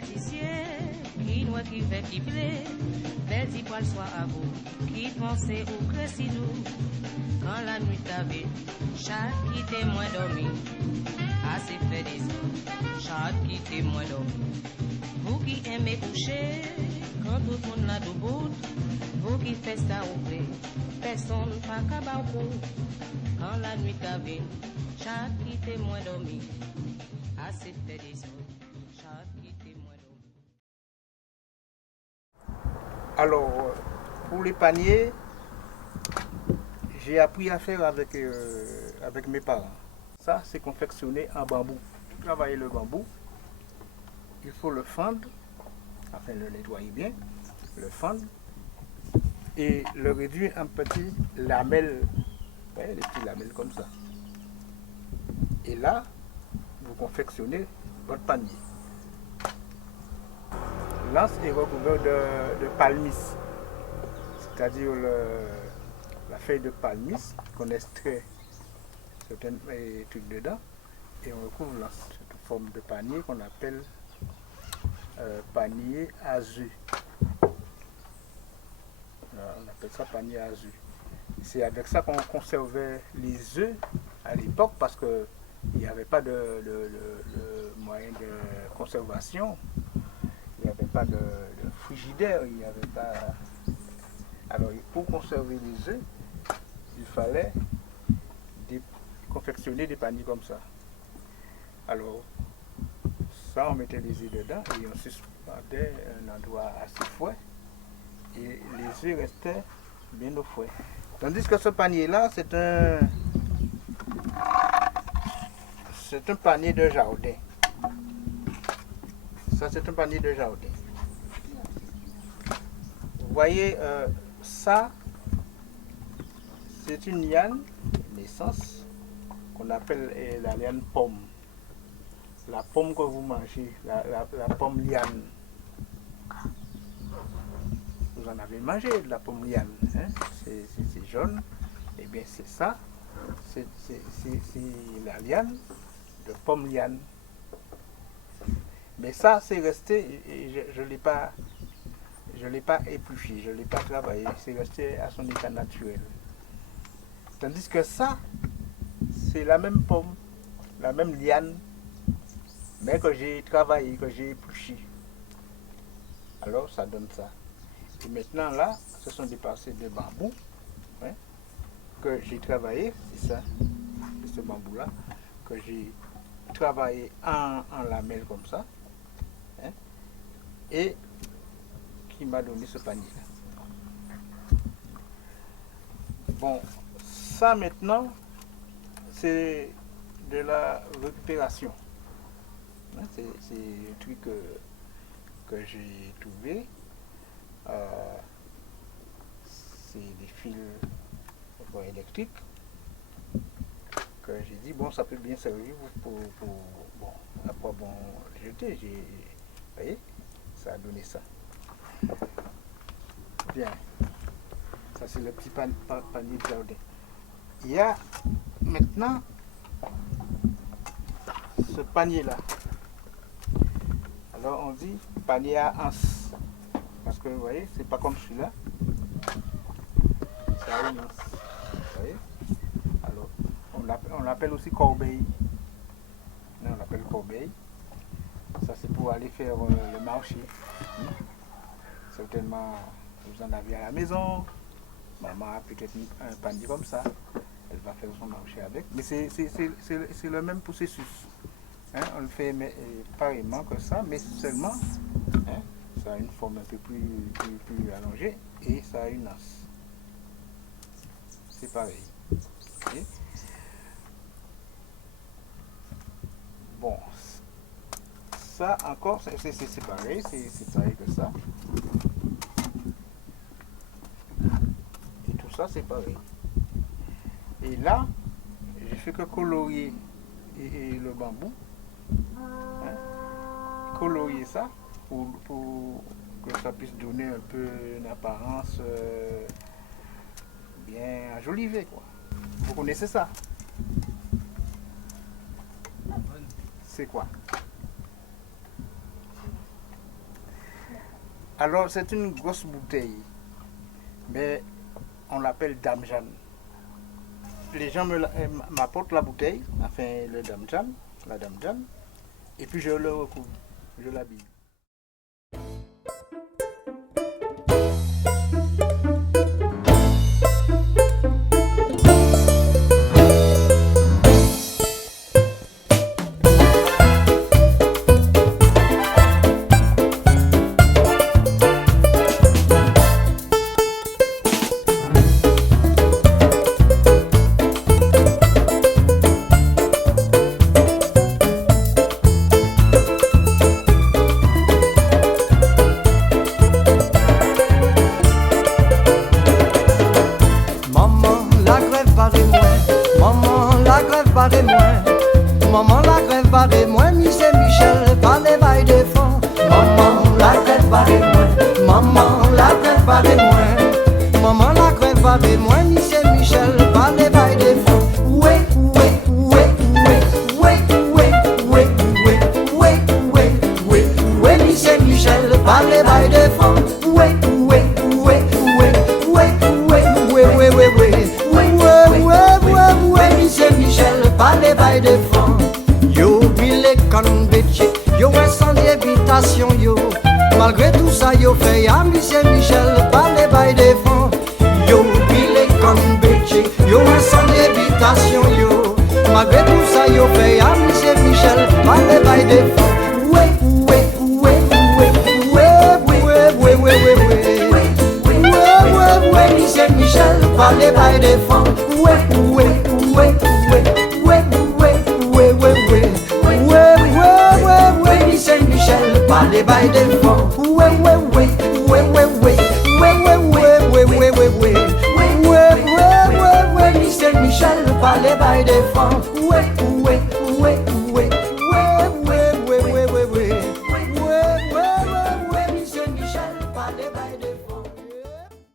bel tissier, qui noie qui fait qui plaît, bel petit poil soit à vous, qui pensait au cressidou, quand la nuit t'avait, chat qui t'est moins dormi, assez fait des autres, chat qui t'est moins dormi. Vous qui aimez coucher, quand tout le monde a debout, vous qui faites ça au blé, personne pas qu'à quand la nuit t'avait, chat qui t'est moins dormi, assez fait des autres, chat qui t'est moins dormi. Alors, pour les paniers, j'ai appris à faire avec mes parents. Ça, c'est confectionné en bambou. Pour travailler le bambou, il faut le fendre, afin de le nettoyer bien, le fendre et le réduire en petites lamelles, des petites lamelles comme ça. Et là, vous confectionnez votre panier. L'anse est recouvert de palmis, c'est-à-dire la feuille de palmis qu'on extrait certains trucs dedans et on recouvre l'anse sous forme de panier qu'on appelle panier azu. On appelle ça panier azu. C'est avec ça qu'on conservait les œufs à l'époque parce qu'il n'y avait pas de moyen de conservation. Il n'y avait pas de frigidaire, il n'y avait pas. Alors, pour conserver les œufs, il fallait confectionner des paniers comme ça. Alors, ça, on mettait les œufs dedans et on suspendait un endroit assez fouet et les œufs restaient bien au fouet. Tandis que ce panier-là, c'est un panier de jardin. Ça, c'est un panier de jardin. Vous voyez, ça, c'est une liane, naissance, qu'on appelle la liane pomme. La pomme que vous mangez, la pomme liane. Vous en avez mangé de la pomme liane, hein? C'est jaune. Eh bien, c'est ça. C'est la liane de pomme liane. Mais ça, c'est resté, et je ne l'ai pas épluché, je ne l'ai pas travaillé, c'est resté à son état naturel. Tandis que ça, c'est la même pomme, la même liane, mais que j'ai travaillé, que j'ai épluché. Alors, ça donne ça. Et maintenant, là, ce sont des parcelles de bambou, hein, que j'ai travaillé, c'est ça, c'est ce bambou-là, que j'ai travaillé en lamelles comme ça. Hein, et qui m'a donné ce panier-là. Bon, ça maintenant, c'est de la récupération. Hein, c'est un truc que j'ai trouvé. C'est des fils électriques que j'ai dit, bon, ça peut bien servir pour bon, après bon, jeter, vous voyez, ça a donné ça. Bien, ça c'est le petit panier de jardin. Il y a maintenant ce panier là. Alors on dit panier à anse. Parce que vous voyez, c'est pas comme celui-là. Ça a une anse. Vous voyez? Alors, on l'appelle aussi corbeille. Non, on l'appelle corbeille. Ça c'est pour aller faire le marché. Certainement, vous en avez à la maison. Maman a peut-être un panier comme ça. Elle va faire son marché avec. Mais c'est le même processus. Hein, on le fait pareillement que ça, mais seulement, hein, ça a une forme un peu plus allongée et ça a une anse. C'est pareil. Okay. Bon, ça encore, c'est pareil, c'est pareil que ça. Et tout ça, c'est pareil. Et là, j'ai fait que colorier et le bambou. Hein, colorier ça pour que ça puisse donner un peu une apparence bien enjolivée, quoi. Vous connaissez ça? C'est quoi? Alors, c'est une grosse bouteille, mais on l'appelle Dame Jeanne. Les gens m'apportent la bouteille, enfin le Dame Jeanne, la Dame Jeanne, et puis je le recouvre, je l'habille. Maman la grève barré moi, Michel Michel, pas les bails de fond. Maman la grève barré moi, maman la grève barré moi. Maman la grève barré moi, Michel Michel, pas les bails de fond. Ouais, ouais, ouais, ouais, ouais, ouais, ouais, ouais, ouais, ouais, ouais, Michel Michel, pas les bails de fond. Ouais, ouais, ouais, ouais, ouais, ouais, ouais, ouais, ouais, ouais, Michel Michel, pas les bails de fond. Yo brûlé comme bétier, yo incendie habitation yo. Malgré tout ça yo fait à Michel Michel, pas les bails de fond. Yo brûlé comme bétier, yo incendie habitation yo. Malgré tout ça yo fait à Michel Michel, pas les bails de fond. Ouais, ouais, ouais, ouais, ouais, ouais, ouais, ouais, ouais, ouais, ouais, Michel Michel, pas les bails de fond. Ouais, ouais, ouais, ouais, ouais, ouais, ouais, Michel Michel, pas les bails de fond. Ouais, ouais, ouais, ouais, ouais, ouais, ouais, ouais, ouais, ouais, ouais, Michel Michel, pas les bails de fond. Ouais,